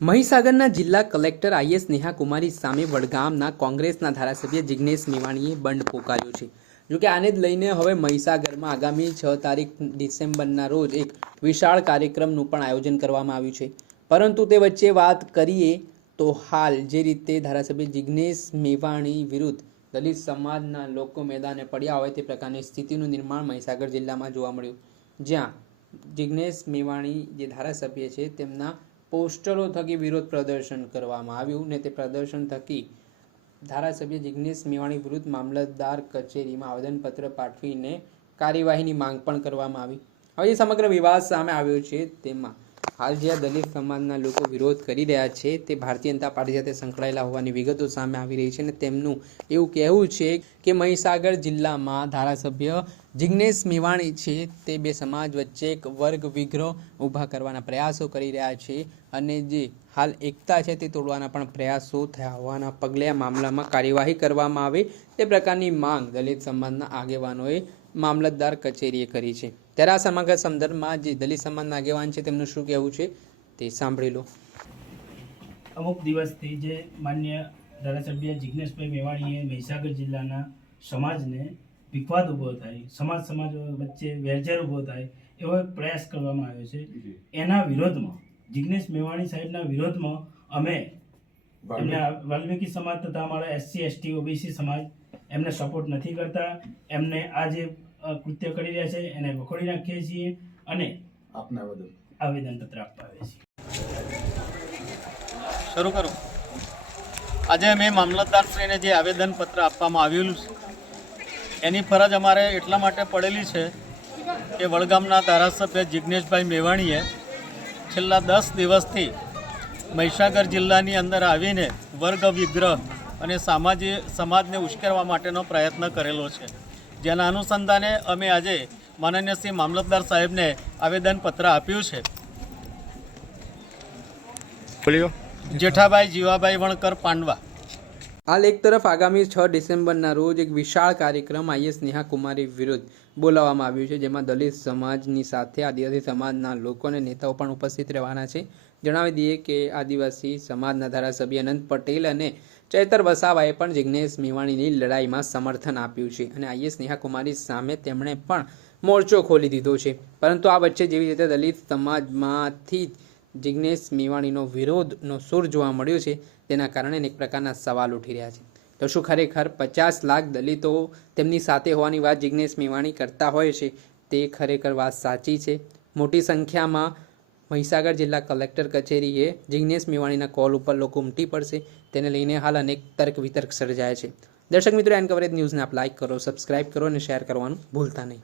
મહીસાગરના જિલ્લા collector IAS Neha કુમારી સામે વડગામના કોંગ્રેસના ધારાસભ્ય જિગ્નેશ મેવાણીએ બંધ પોકાર્યો છે. જોકે આને જ લઈને હવે મહીસાગરમાં આગામી છ તારીખ ડિસેમ્બરના રોજ એક વિશાળ કાર્યક્રમનું પણ આયોજન કરવામાં આવ્યું છે. પરંતુ તે વચ્ચે વાત કરીએ તો હાલ જે રીતે ધારાસભ્ય જિગ્નેશ મેવાણી વિરુદ્ધ દલિત સમાજના લોકો મેદાને પડ્યા હોય તે પ્રકારની સ્થિતિનું નિર્માણ મહીસાગર જિલ્લામાં જોવા મળ્યું. જ્યાં જિગ્નેશ મેવાણી જે ધારાસભ્ય છે તેમના પોસ્ટરો થકી વિરોધ પ્રદર્શન કરવામાં આવ્યું ને તે પ્રદર્શન થકી ધારાસભ્ય જિગ્નેશ મેવાણી વિરુદ્ધ મામલતદાર કચેરીમાં આવેદનપત્ર પાઠવીને કાર્યવાહીની માંગ પણ કરવામાં આવી. હવે જે સમગ્ર વિવાદ સામે આવ્યો છે તેમાં હાલ જે દલિત સમાજના લોકો વિરોધ કરી રહ્યા છે. તે ભારતીય જનતા પાર્ટી સાથે સંકળાયેલા હોવાની વિગતો સામે આવી રહી છે અને તેમનું એવું કહેવું છે કે મહીસાગર જિલ્લામાં ધારાસભ્ય જિગ્નેશ મેવાણી છે. તે બે સમાજ વચ્ચે એક વર્ગ વિગ્રહ ઊભા કરવાના પ્રયાસો કરી રહ્યા છે અને જે હાલ એકતા છે તે તોડવાના પણ પ્રયાસો થયા હોવાના પગલે આ મામલામાં કાર્યવાહી કરવામાં આવે તે પ્રકારની માંગ દલિત સમાજના આગેવાનોએ મામલતદાર કચેરીએ કરી છે. ત્યારે આ સમગ્ર સંદર્ભમાં જે દલિત સમાજના આગેવાન છે તેમનું શું કહેવું છે તે સાંભળી લો. અમુક દિવસથી જે માન્ય ધારાસભ્ય જિજ્ઞેશભાઈ મેવાણીએ મહીસાગર જિલ્લાના સમાજને વિખવાદ ઊભો થાય સમાજ સમાજ વચ્ચે વેરઝેર ઊભો થાય એવો એક પ્રયાસ કરવામાં આવ્યો છે. એના વિરોધમાં જિજ્ઞેશ મેવાણી સાહેબના વિરોધમાં અમે એમને વાલ્મીકી. સમાજ તથા અમારા એસસી એસટી ઓબીસી સમાજ એમને સપોર્ટ નથી કરતા. એમને આ જે કૃત્ય કરી રહ્યા છે એને વખોડી નાખીએ છીએ અને આપના આવેદન. આવેદનપત્ર આપવા આવે છે શરૂ કરો. આજે મેં મામલતદારશ્રીને જે આવેદનપત્ર આપવામાં આવેલું છે એની ફરજ અમારે એટલા માટે પડેલી છે કે વડગામના ધારાસભ્ય જિજ્ઞેશભાઈ મેવાણીએ છેલ્લા દસ દિવસથી મહીસાગર જિલ્લાની અંદર આવીને વર્ગ વિગ્રહ અને સામાજિક સમાજને ઉશ્કેરવા માટેનો પ્રયત્ન કરેલો છે. જેના અનુસંધાને અમે આજે માનનીય શ્રી મામલતદાર સાહેબને આવેદનપત્ર આપ્યું છે. જેઠાભાઈ જીવાભાઈ વણકર પાંડવા. હાલ એક તરફ આગામી છ ડિસેમ્બરના રોજ એક વિશાળ કાર્યક્રમ આઈએસ નેહા કુમારી વિરુદ્ધ બોલાવવામાં આવ્યું છે જેમાં દલિત સમાજની સાથે આદિવાસી સમાજના લોકો અને નેતાઓ પણ ઉપસ્થિત રહેવાના છે. જણાવી દઈએ કે આદિવાસી સમાજના ધારાસભ્ય અનંત પટેલ અને ચૈતર વસાવાએ પણ જિગ્નેશ મેવાણીની લડાઈમાં સમર્થન આપ્યું છે અને આઈએસ નેહા કુમારી સામે તેમણે પણ મોરચો ખોલી દીધો છે. પરંતુ આ વચ્ચે જેવી રીતે દલિત સમાજમાંથી જિગ્નેશ મેવાણીનો વિરોધનો સૂર જોવા મળ્યો છે, તેના કારણે એક પ્રકારના સવાલ ઉઠી રહ્યા છે. તો શું ખરેખર પચાસ લાખ દલિતો તેમની સાથે હોવાની વાત જિગ્નેશ મેવાણી કરતા હોય છે, તે ખરેખર વાત સાચી છે? મોટી સંખ્યામાં મહીસાગર જિલ્લા કલેક્ટર કચેરીએ જિગ્નેશ મેવાણીના કોલ ઉપર લોકો ઉમટી પડશે. તેને લઈને હાલ અનેક તર્ક વિતર્ક સર્જાય છે. દર્શક મિત્રો, એન કવરેજ ન્યૂઝને આપ લાઇક કરો સબસ્ક્રાઇબ કરો અને શેર કરવાનું ભૂલતા નહીં.